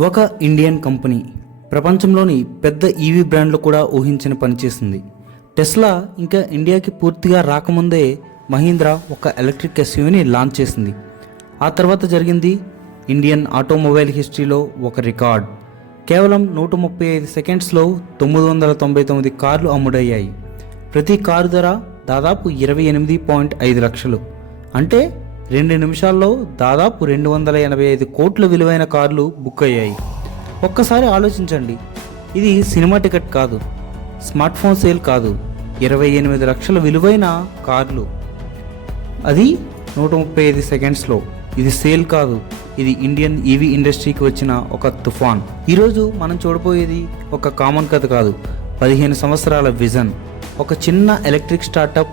ఒక Indian company ప్రపంచంలోని పెద్ద ఈవీ బ్రాండ్లు కూడా ఊహించని పనిచేసింది. టెస్లా ఇంకా ఇండియాకి పూర్తిగా రాకముందే మహీంద్రా ఒక ఎలక్ట్రిక్ ఎస్యూవీని లాంచ్ చేసింది. ఆ తర్వాత జరిగింది ఇండియన్ ఆటోమొబైల్ హిస్టరీలో ఒక రికార్డ్. కేవలం 135 సెకండ్స్లో 999 కార్లు అమ్ముడయ్యాయి. ప్రతి కారు ధర దాదాపు 28.5 లక్షలు. అంటే 2 నిమిషాల్లో దాదాపు 285 కోట్ల విలువైన కార్లు బుక్ అయ్యాయి. ఒక్కసారి ఆలోచించండి, ఇది సినిమా టికెట్ కాదు, స్మార్ట్ ఫోన్ సేల్ కాదు, 28 లక్షల విలువైన కార్లు, అది 135 సెకండ్స్లో. ఇది సేల్ కాదు, ఇది ఇండియన్ ఈవీ ఇండస్ట్రీకి వచ్చిన ఒక తుఫాన్. ఈరోజు మనం చూడబోయేది ఒక కామన్ కథ కాదు, 15 సంవత్సరాల విజన్. ఒక చిన్న ఎలక్ట్రిక్ స్టార్టప్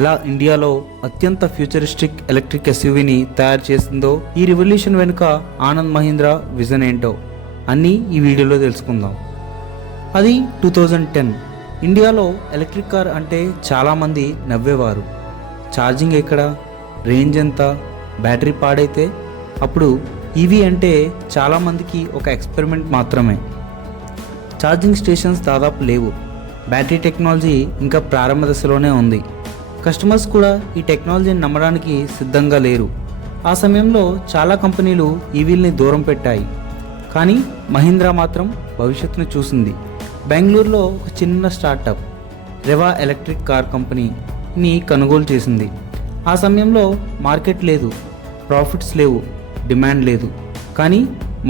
ఎలా ఇండియాలో అత్యంత ఫ్యూచరిస్టిక్ ఎలక్ట్రిక్ ఎస్యూవీని తయారు చేసిందో, ఈ రివల్యూషన్ వెనుక ఆనంద్ మహీంద్రా విజన్ ఏంటో అన్నీ ఈ వీడియోలో తెలుసుకుందాం. అది 2010. ఇండియాలో ఎలక్ట్రిక్ కార్ అంటే చాలామంది నవ్వేవారు. ఛార్జింగ్ ఎక్కడ, రేంజ్ ఎంత, బ్యాటరీ పాడైతే. అప్పుడు ఈవీ అంటే చాలామందికి ఒక ఎక్స్పెరిమెంట్ మాత్రమే. ఛార్జింగ్ స్టేషన్స్ దాదాపు లేవు, బ్యాటరీ టెక్నాలజీ ఇంకా ప్రారంభ దశలోనే ఉంది. కస్టమర్స్ కూడా ఈ టెక్నాలజీని నమ్మడానికి సిద్ధంగా లేరు. ఆ సమయంలో చాలా కంపెనీలు ఈవీల్ని దూరం పెట్టాయి, కానీ మహీంద్రా మాత్రం భవిష్యత్తును చూసింది. బెంగళూరులో ఒక చిన్న స్టార్టప్ రెవా ఎలక్ట్రిక్ కార్ కంపెనీని కొనుగోలు చేసింది. ఆ సమయంలో మార్కెట్ లేదు, ప్రాఫిట్స్ లేవు, డిమాండ్ లేదు. కానీ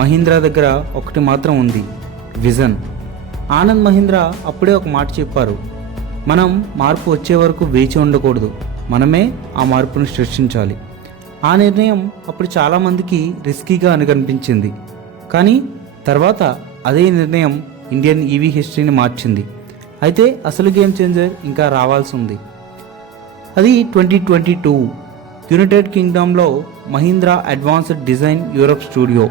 మహీంద్రా దగ్గర ఒకటి మాత్రం ఉంది, విజన్. ఆనంద్ మహీంద్రా అప్పుడే ఒక మాట చెప్పారు: మనం మార్పు వచ్చే వరకు వేచి ఉండకూడదు, మనమే ఆ మార్పును సృష్టించాలి. ఆ నిర్ణయం అప్పుడు చాలామందికి రిస్కీగా అనిపించింది, కానీ తర్వాత అదే నిర్ణయం ఇండియన్ ఈవీ హిస్టరీని మార్చింది. అయితే అసలు గేమ్ చేంజర్ ఇంకా రావాల్సి ఉంది. అది 2022 యునైటెడ్ కింగ్డమ్లో Mahindra advanced design Europe studio.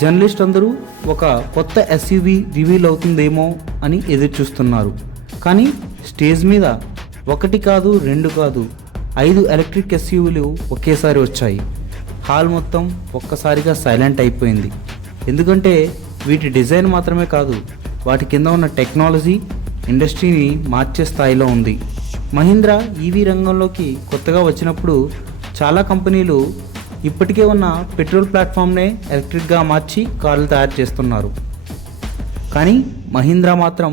Journalist అందరూ ఒక కొత్త ఎస్యూవీ రివీల్ అవుతుందేమో అని ఎదురు చూస్తున్నారు. కానీ స్టేజ్ మీద 1 కాదు 2 కాదు 5 ఎలక్ట్రిక్ ఎస్యూవీలు ఒకేసారి వచ్చాయి. హాల్ మొత్తం ఒక్కసారిగా సైలెంట్ అయిపోయింది. ఎందుకంటే వీటి డిజైన్ మాత్రమే కాదు, వాటి కింద ఉన్న టెక్నాలజీ ఇండస్ట్రీని మార్చే స్థాయిలో ఉంది. మహీంద్రా ఈవీ రంగంలోకి కొత్తగా వచ్చినప్పుడు చాలా కంపెనీలు ఇప్పటికే ఉన్న పెట్రోల్ ప్లాట్ఫామ్నే ఎలక్ట్రిక్గా మార్చి కార్లు తయారు చేస్తున్నారు. కానీ మహీంద్రా మాత్రం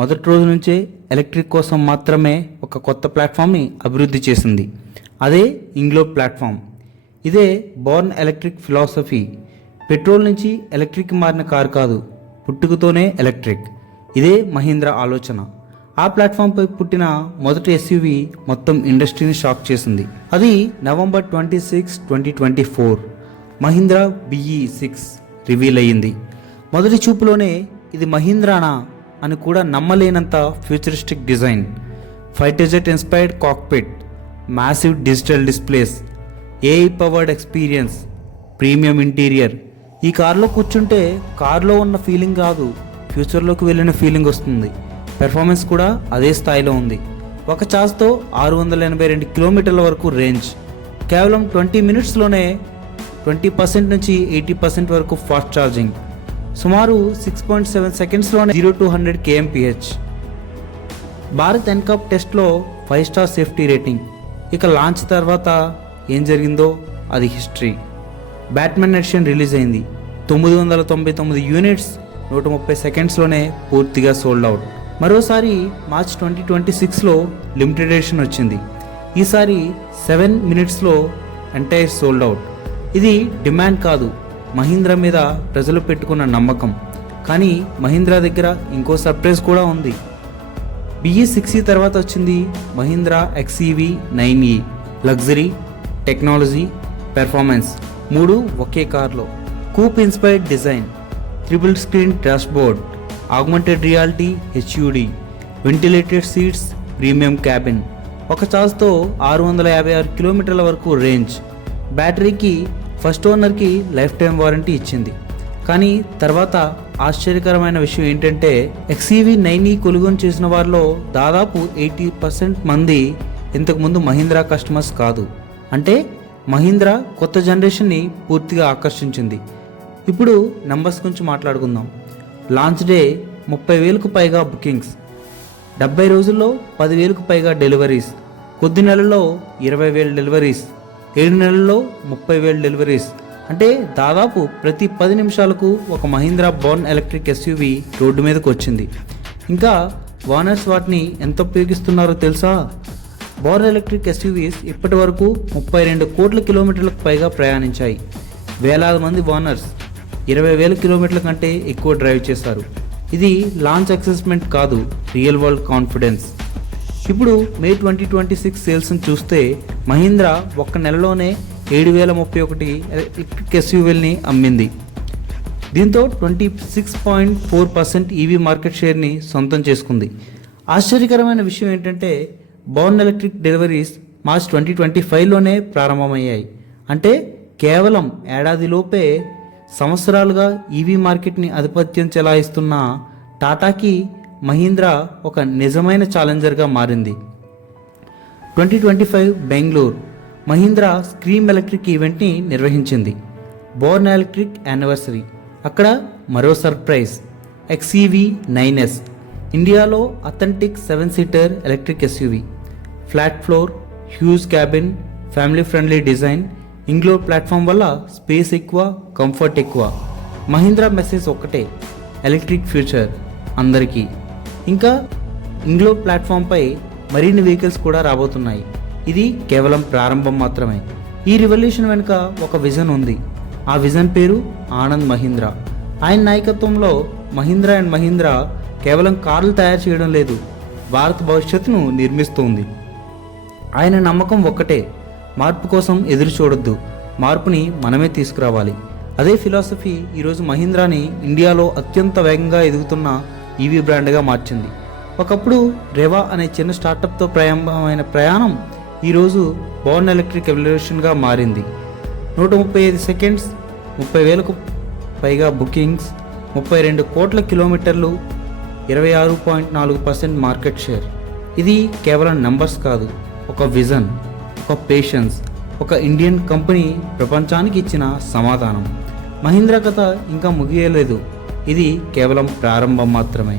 మొదటి రోజు నుంచే ఎలక్ట్రిక్ కోసం మాత్రమే ఒక కొత్త ప్లాట్ఫామ్ని అభివృద్ధి చేసింది. అదే ఇంగ్లోబ్ ప్లాట్ఫామ్. ఇదే బోర్న్ ఎలక్ట్రిక్ ఫిలాసఫీ. పెట్రోల్ నుంచి ఎలక్ట్రిక్ మారిన కారు కాదు, పుట్టుకతోనే ఎలక్ట్రిక్. ఇదే మహీంద్రా ఆలోచన. ఆ ప్లాట్ఫామ్పై పుట్టిన మొదటి ఎస్యూవీ మొత్తం ఇండస్ట్రీని షాక్ చేసింది. అది నవంబర్ 26, 2024 మహీంద్రా BE6 రివీల్ అయ్యింది. మొదటి చూపులోనే ఇది మహీంద్రానా అని కూడా నమ్మలేనంత futuristic design. Fighter jet inspired cockpit, massive digital displays, AI powered experience, premium interior. ఈ కార్లో కూర్చుంటే కార్లో ఉన్న ఫీలింగ్ కాదు, ఫ్యూచర్లోకి వెళ్ళిన ఫీలింగ్ వస్తుంది. పెర్ఫార్మెన్స్ కూడా అదే స్థాయిలో ఉంది. ఒక ఛార్జ్తో 682 కిలోమీటర్ల వరకు రేంజ్. కేవలం 20 మినిట్స్లోనే 20% నుంచి 80% వరకు ఫాస్ట్ ఛార్జింగ్. సుమారు 6.7 సెకండ్స్లోనే 0 to 100 kmph. భారత్ ఎన్కాప్ టెస్ట్లో 5 స్టార్ సేఫ్టీ రేటింగ్. ఇక లాంచ్ తర్వాత ఏం జరిగిందో అది హిస్టరీ. బ్యాట్మెన్ ఎడిషన్ రిలీజ్ అయింది. 999 యూనిట్స్ 130 సెకండ్స్లోనే పూర్తిగా సోల్డ్ అవుట్. మరోసారి మార్చ్ 2026లో లిమిటెడ్ ఎడిషన్ వచ్చింది. ఈసారి 7 మినిట్స్లో ఎంటైర్ సోల్డ్ అవుట్. ఇది డిమాండ్ కాదు, మహీంద్రా మీద ప్రజలు పెట్టుకున్న నమ్మకం. కానీ మహీంద్రా దగ్గర ఇంకో సర్ప్రైజ్ కూడా ఉంది. BE6 తర్వాత వచ్చింది Mahindra XEV 9e. Luxury, technology, performance మూడు ఒకే కార్లో. Coupe inspired design, triple screen dashboard, augmented reality HUD, ventilated seats, premium cabin. ఒక ఛార్జ్తో 656 కిలోమీటర్ల వరకు రేంజ్. బ్యాటరీకి ఫస్ట్ ఓనర్కి లైఫ్ టైం వారంటీ ఇచ్చింది. కానీ తర్వాత ఆశ్చర్యకరమైన విషయం ఏంటంటే XEV 9e కొనుగోలు చేసిన వారిలో దాదాపు 80% మంది ఇంతకుముందు మహీంద్రా కస్టమర్స్ కాదు. అంటే మహీంద్రా కొత్త జనరేషన్ని పూర్తిగా ఆకర్షించింది. ఇప్పుడు నంబర్స్ గురించి మాట్లాడుకుందాం. లాంచ్ డే 30,000కు పైగా బుకింగ్స్, 70 రోజుల్లో 10,000కు పైగా డెలివరీస్, కొద్ది నెలల్లో 20,000 డెలివరీస్, 7 నెలల్లో 30,000 డెలివరీస్. అంటే దాదాపు ప్రతి 10 నిమిషాలకు ఒక Mahindra Born electric SUV road మీదకు వచ్చింది. ఇంకా ఓనర్స్ వాటిని ఎంత ఉపయోగిస్తున్నారో తెలుసా? బోర్న్ ఎలక్ట్రిక్ ఎస్యూవీస్ ఇప్పటి వరకు 32 కోట్ల కిలోమీటర్లకు పైగా ప్రయాణించాయి. వేలాది మంది ఓనర్స్ 20,000 కిలోమీటర్ల కంటే ఎక్కువ డ్రైవ్ చేశారు. ఇది లాంచ్ అసెస్మెంట్ కాదు, రియల్ వరల్డ్ కాన్ఫిడెన్స్. ఇప్పుడు మే 2026 సేల్స్ని చూస్తే మహీంద్రా ఒక్క నెలలోనే 7,031 ఎలక్ట్రిక్ ఎస్యూవీల్ని అమ్మింది. దీంతో 26.4% ఈవీ మార్కెట్ షేర్ని సొంతం చేసుకుంది. ఆశ్చర్యకరమైన విషయం ఏంటంటే బోర్న్ ఎలక్ట్రిక్ డెలివరీస్ మార్చ్ 2025లోనే ప్రారంభమయ్యాయి. అంటే కేవలం ఏడాదిలోపే సంవత్సరాలుగా ఈవీ మార్కెట్ని ఆధిపత్యం చెలాయిస్తున్న టాటాకి మహీంద్రా ఒక నిజమైన ఛాలెంజర్గా మారింది. 2025 బెంగళూరు మహీంద్రా స్క్రీమ్ ఎలక్ట్రిక్ ఈవెంట్ని నిర్వహించింది. Born electric anniversary. అక్కడ మరో సర్ప్రైజ్, XEV 9S, ఇండియాలో authentic 7 seater electric SUV. Flat floor, huge cabin, family friendly design. INGLO platform వల్ల స్పేస్ ఎక్కువ, కంఫర్ట్ ఎక్కువ. మహీంద్రా మెసేజ్ ఒక్కటే, ఎలక్ట్రిక్ ఫ్యూచర్ అందరికీ. ఇంకా ఇంగ్లో ప్లాట్ఫామ్పై మరిన్ని వెహికల్స్ కూడా రాబోతున్నాయి. ఇది కేవలం ప్రారంభం మాత్రమే. ఈ రివల్యూషన్ వెనుక ఒక విజన్ ఉంది. ఆ విజన్ పేరు ఆనంద్ మహీంద్రా. ఆయన నాయకత్వంలో మహీంద్రా అండ్ మహీంద్రా కేవలం కార్లు తయారు చేయడం లేదు, భారత్ భవిష్యత్తును నిర్మిస్తోంది. ఆయన నమ్మకం ఒక్కటే, మార్పు కోసం ఎదురు చూడొద్దు, మార్పుని మనమే తీసుకురావాలి. అదే ఫిలాసఫీ ఈరోజు మహీంద్రాని ఇండియాలో అత్యంత వేగంగా ఎదుగుతున్న ఈవీ బ్రాండ్గా మార్చింది. ఒకప్పుడు రెవా అనే చిన్న స్టార్టప్తో ప్రారంభమైన ప్రయాణం ఈరోజు బోర్న్ ఎలక్ట్రిక్ ఎవల్యూషన్గా మారింది. 135 సెకండ్స్, 30,000కు పైగా బుకింగ్స్, 32 కోట్ల కిలోమీటర్లు, 26.4% మార్కెట్ షేర్. ఇది కేవలం నంబర్స్ కాదు, ఒక విజన్, ఒక పేషెన్స్, ఒక ఇండియన్ కంపెనీ ప్రపంచానికి ఇచ్చిన సమాధానం. మహీంద్రా కథ ఇంకా ముగియలేదు, ఇది కేవలం ప్రారంభం మాత్రమే.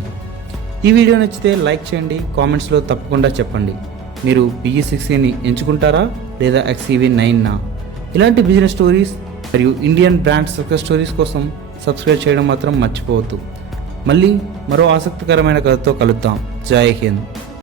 ఈ వీడియో నచ్చితే లైక్ చేయండి, కామెంట్స్లో తప్పకుండా చెప్పండి. మీరు BE60ని ఎంచుకుంటారా లేదా XEV 9నా? ఇలాంటి బిజినెస్ స్టోరీస్ మరియు ఇండియన్ బ్రాండ్ సక్సెస్ స్టోరీస్ కోసం సబ్స్క్రైబ్ చేయడం మాత్రం మర్చిపోవద్దు. మళ్ళీ మరో ఆసక్తికరమైన కథతో కలుద్దాం. జై హింద్.